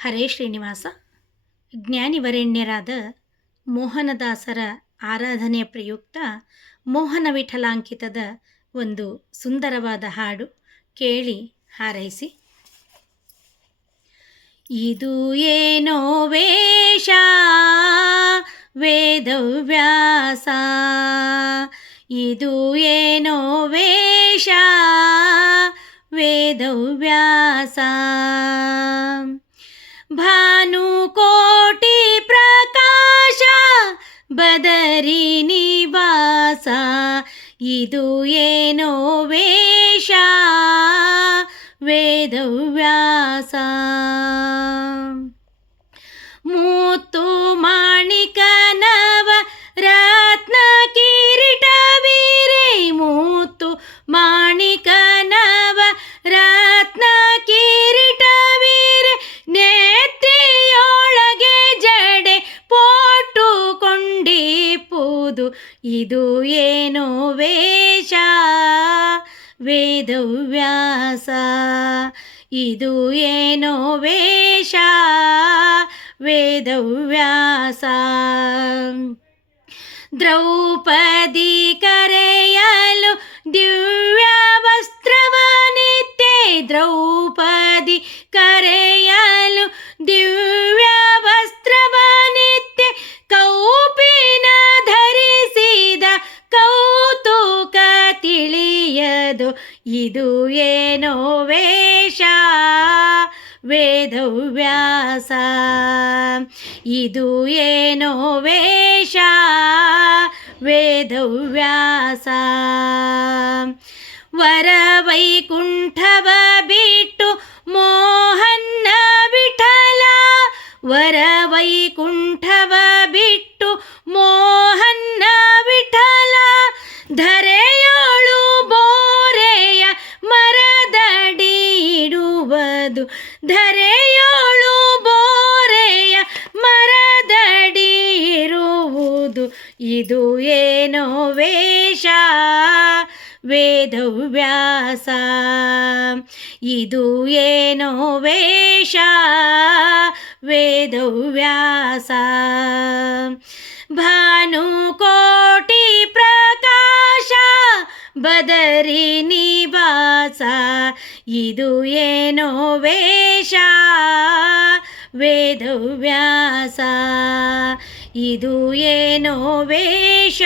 ಹರೇ ಶ್ರೀನಿವಾಸ. ಜ್ಞಾನಿವರೆಣ್ಯರಾದ ಮೋಹನದಾಸರ ಆರಾಧನೆಯ ಪ್ರಯುಕ್ತ ಮೋಹನ ವಿಠಲಾಂಕಿತದ ಒಂದು ಸುಂದರವಾದ ಹಾಡು ಕೇಳಿ ಹಾರೈಸಿ. ಇದು ಏನೋ ವೇಷ, ವೇದವ್ಯಾಸ. ಇದು ಏನೋ ವೇಷ, ವೇದವ್ಯಾಸ. ಭಾನುಕೋಟಿ ಪ್ರಕಾಶ ಬದರಿ ನಿವಾಸ ಇದು ಏನೋ ವೇಷ ವೇದವ್ಯಾಸ ಪೋಟುಕೊಂಡಿಪ್ಪುದು ಇದು ಏನೋ ವೇಷ? ವೇದವ್ಯಾಸ ಇದು ಏನೋ ವೇಷ? ವೇದವ್ಯಾಸ ದ್ರೌಪದಿ ಕರೆಯಲು ದಿವ್ಯ ಇದು ಏನೋ ವೇಷ, ವೇದವ್ಯಾಸ. ಇದು ಏನೋ ವೇಷ, ವೇದವ್ಯಾಸ. ವರ ವೈಕುಂಠವ ಬಿಟ್ಟು ಮೋಹನ್ನ ವಿಠಲ ವರವೈಕುಂಠವ ಬಿಟ್ಟು ಇಡುವುದು ಧರೆಯೋಳು ಬೋರೆಯ ಮರದಡಿ ಇರುವುದು. ಇದು ಏನೋ ವೇಷ. ವೇದವ್ಯಾಸ ಇದು ಏನೋ ವೇಷ. ವೇದವ್ಯಾಸ ಭಾನುಕೋಟಿ ಪ್ರಕಾಶ. ಬದರಿ ನಿವಾಸ. ಇದು ಏನೋ ವೇಷ ವೇದವ್ಯಾಸ. ಇದು ಏನೋ ವೇಷ